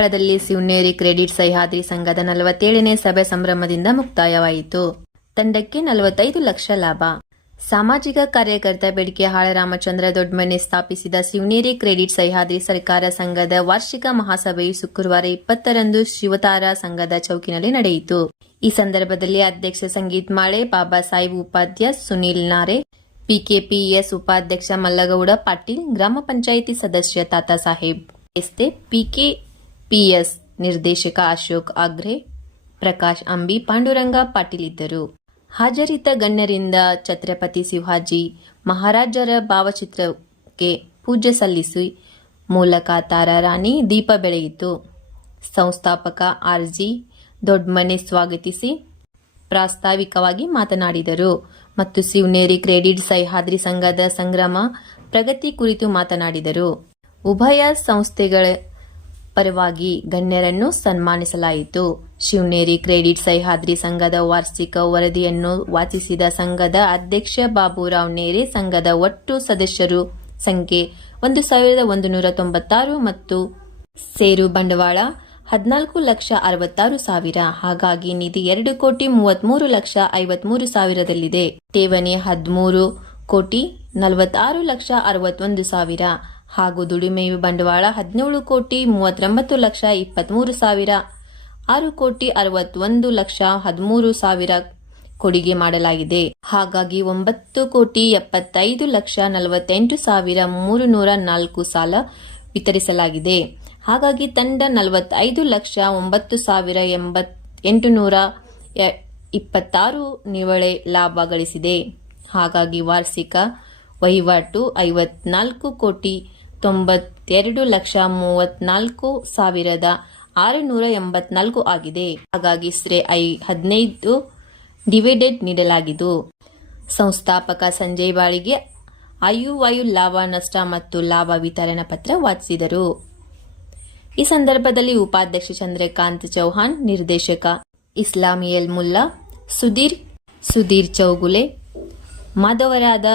ಬೇಡಿಕೆಹಾಳದಲ್ಲಿ Shivneri credit Sahyadri ಸಂಘದ 47ನೇ ಸಭೆ ಸಂಭ್ರಮದಿಂದ ಮುಕ್ತಾಯವಾಯಿತು. ತಂಡಕ್ಕೆ 45 ಲಕ್ಷ ಲಾಭ. ಸಾಮಾಜಿಕ ಕಾರ್ಯಕರ್ತ ಬೇಡಿಕೆಹಾಳ ರಾಮಚಂದ್ರ ದೊಡ್ಮನೆ ಸ್ಥಾಪಿಸಿದ ಶಿವನೇರಿ ಕ್ರೆಡಿಟ್ ಸಹ್ಯಾದ್ರಿ ಸರ್ಕಾರ ಸಂಘದ ವಾರ್ಷಿಕ ಮಹಾಸಭೆಯು ಶುಕ್ರವಾರ 20ರಂದು ಶಿವತಾರ ಸಂಘದ ಚೌಕಿನಲ್ಲಿ ನಡೆಯಿತು. ಈ ಸಂದರ್ಭದಲ್ಲಿ ಅಧ್ಯಕ್ಷ ಸಂಗೀತ್ ಮಾಳೆ, ಬಾಬಾ ಸಾಹೇಬ್ ಉಪಾಧ್ಯಾಯ, ಸುನೀಲ್ ನಾರೆ, ಪಿಕೆಪಿಎಸ್ ಉಪಾಧ್ಯಕ್ಷ ಮಲ್ಲಗೌಡ ಪಾಟೀಲ್, ಗ್ರಾಮ ಪಂಚಾಯಿತಿ ಸದಸ್ಯ ತಾತಾ ಸಾಹೇಬ್ ಎಸ್ತೆ, ಪಿಕೆಪಿಎಸ್ ನಿರ್ದೇಶಕ ಅಶೋಕ್ ಆಗ್ರೆ, ಪ್ರಕಾಶ್ ಅಂಬಿ, ಪಾಂಡುರಂಗ ಪಾಟೀಲ್ ಇದ್ದರು. ಹಾಜರಿದ್ದ ಗಣ್ಯರಿಂದ ಛತ್ರಪತಿ ಶಿವಾಜಿ ಮಹಾರಾಜರ ಭಾವಚಿತ್ರಕ್ಕೆ ಪೂಜೆ ಸಲ್ಲಿಸಿ ಮೂಲಕ ತಾರಾರಾಣಿ ದೀಪ ಬೆಳೆಯಿತು. ಸಂಸ್ಥಾಪಕ ಆರ್.ಜಿ. ದೊಡ್ಮನೆ ಸ್ವಾಗತಿಸಿ ಪ್ರಾಸ್ತಾವಿಕವಾಗಿ ಮಾತನಾಡಿದರು ಮತ್ತು ಶಿವನೇರಿ ಕ್ರೆಡಿಟ್ ಸಹ್ಯಾದ್ರಿ ಸಂಘದ ಸಂಗ್ರಾಮ ಪ್ರಗತಿ ಕುರಿತು ಮಾತನಾಡಿದರು. ಉಭಯ ಸಂಸ್ಥೆಗಳ ಪರವಾಗಿ ಗಣ್ಯರನ್ನು ಸನ್ಮಾನಿಸಲಾಯಿತು. ಶಿವನೇರಿ ಕ್ರೆಡಿಟ್ ಸಹ್ಯಾದ್ರಿ ಸಂಘದ ವಾರ್ಷಿಕ ವರದಿಯನ್ನು ವಾಚಿಸಿದ ಸಂಘದ ಅಧ್ಯಕ್ಷ ಬಾಬುರಾವ್ ನೇರೆ, ಸಂಘದ ಒಟ್ಟು ಸದಸ್ಯರು ಸಂಖ್ಯೆ 1196 ಮತ್ತು ಷೇರು ಬಂಡವಾಳ 14,66,000. ಹಾಗಾಗಿ ನಿಧಿ 2,33,53,000ದಲ್ಲಿದೆ. ಠೇವಣಿ 13,46,61,000 ಹಾಗೂ ದುಡಿಮೆ ಬಂಡವಾಳ 17,39,23,000, 6,61,13,000 ಕೊಡುಗೆ ಮಾಡಲಾಗಿದೆ. ಹಾಗಾಗಿ 9,75,48,304 ಸಾಲ ವಿತರಿಸಲಾಗಿದೆ. ಹಾಗಾಗಿ ತಂಡ 45,09,826 ನಿವ್ವಳ ಲಾಭ ಗಳಿಸಿದೆ. ಹಾಗಾಗಿ ವಾರ್ಷಿಕ ವಹಿವಾಟು 54,32,34,684 ಆಗಿದೆ. ಹಾಗಾಗಿ 15 ಡಿವಿಡೆಂಡ್ ನೀಡಲಾಗಿದ್ದು, ಸಂಸ್ಥಾಪಕ ಸಂಜಯ್ ಬಾಳಿಗೆ ಆಯುವಾಯು ಲಾಭ ನಷ್ಟ ಮತ್ತು ಲಾಭ ವಿತರಣಾ ಪತ್ರ ವಾಚಿಸಿದರು. ಈ ಸಂದರ್ಭದಲ್ಲಿ ಉಪಾಧ್ಯಕ್ಷ ಚಂದ್ರಕಾಂತ್ ಚೌಹಾಣ್, ನಿರ್ದೇಶಕ ಇಸ್ಲಾಮಿಯಲ್ ಮುಲ್ಲಾ, ಸುಧೀರ್ ಚೌಗುಲೆ, ಮಾಧವರಾದ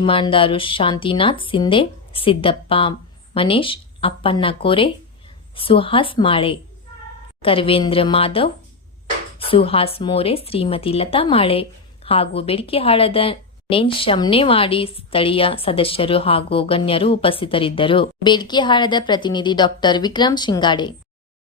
ಇಮಾನ್ದಾರು ಶಾಂತಿನಾಥ್ ಸಿಂಧೆ, ಸಿದ್ದಪ್ಪ ಮನೇಶ್, ಅಪ್ಪಣ್ಣ ಕೋರೆ, ಸುಹಾಸ್ ಮಾಳೆ, ಕರ್ವೇಂದ್ರ ಮಾಧವ್, ಸುಹಾಸ್ ಮೋರೆ, ಶ್ರೀಮತಿ ಲತಾ ಮಾಳೆ ಹಾಗೂ ಬೇಡಿಕೆಹಾಳದ ಶಮ್ನೇವಾಡಿ ಸ್ಥಳೀಯ ಸದಸ್ಯರು ಹಾಗೂ ಗಣ್ಯರು ಉಪಸ್ಥಿತರಿದ್ದರು. ಬೇಡಿಕೆಹಾಳದ ಪ್ರತಿನಿಧಿ ಡಾ ವಿಕ್ರಮ್ ಶಿಂಗಾಡೆ.